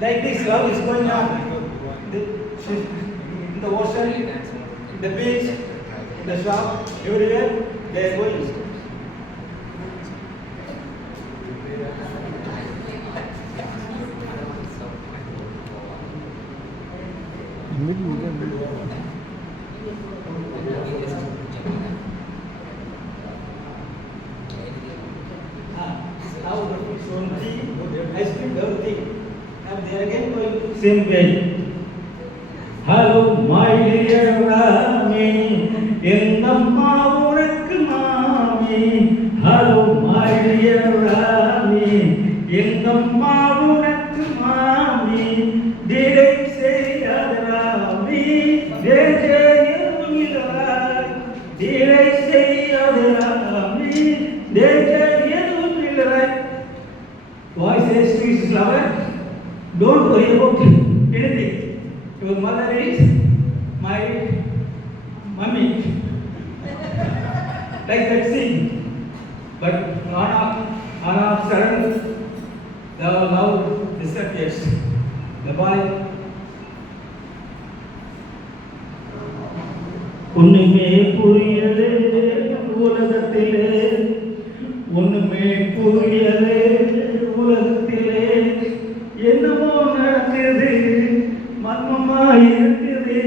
Like this, love is going on. In the ocean, in the beach, in the shop, everywhere, they are going. Now the fish ice cream, everything. And they are again going same way. Hello, my dear Rami, in the Maurak Mami. Hello, my dear Rami, in the Maurak Mami. Did I say Rami? Did I say Rami? Voice says to his lover, don't worry about anything. Your mother is my mummy. Like that scene. But on a sudden, the love disappears. The boy. ஒண்ணுமே புரியலே உலகத்திலே ஒண்ணுமே புரியலே உலகத்திலே என்னமோ நடக்குது மர்மமா இருக்குது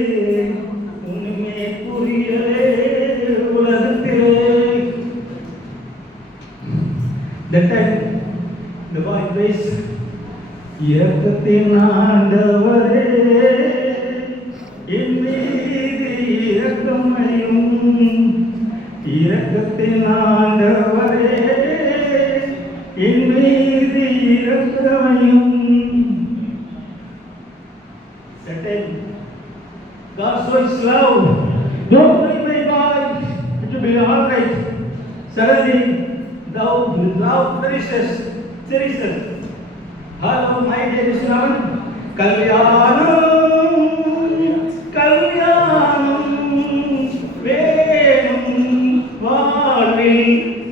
ஒண்ணுமே புரியலே உலகத்திலே. That time the boy prays, இரக்கத்தின் ஆண்டவரே என் மீது இரக்கமையும் இரக்கத்தின் ஆண்டவரே என் மீது இரக்கமையும். Certain God shows love. Don't worry my boy, it will be all right. Suddenly thou love cherishes. Hello my dear Islam, Kalyanam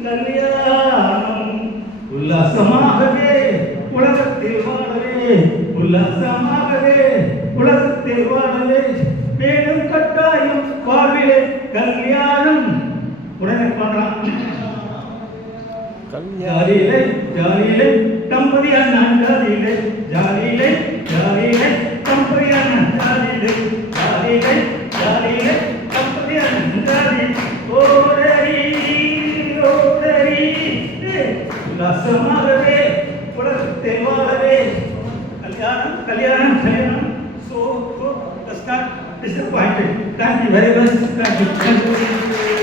கல்யாணம் உல்லாசமாகவே உலகத்தில் வாழவே உல்லாசமாகவே உலகத்தில் வாழவே மேலும் கட்டாயம் வாழ்விலே கல்யாணம். உடனே பாடலாம். ஜாலியிலே ஜாலியிலே தம்பதியான ஜாலியிலே ஜாலியிலே ஜாலியிலே தம்பதியான ஜாலியிலே ஜாலியிலே ஜாலியிலே தம்பதியான ஜாலி ஓடரி உல்லாசமாகவே உலகத்தில் வாழவே கல்யாணம் கல்யாணம் கல்யாணம். So let's not disappointed. Thank you very much. Thank you.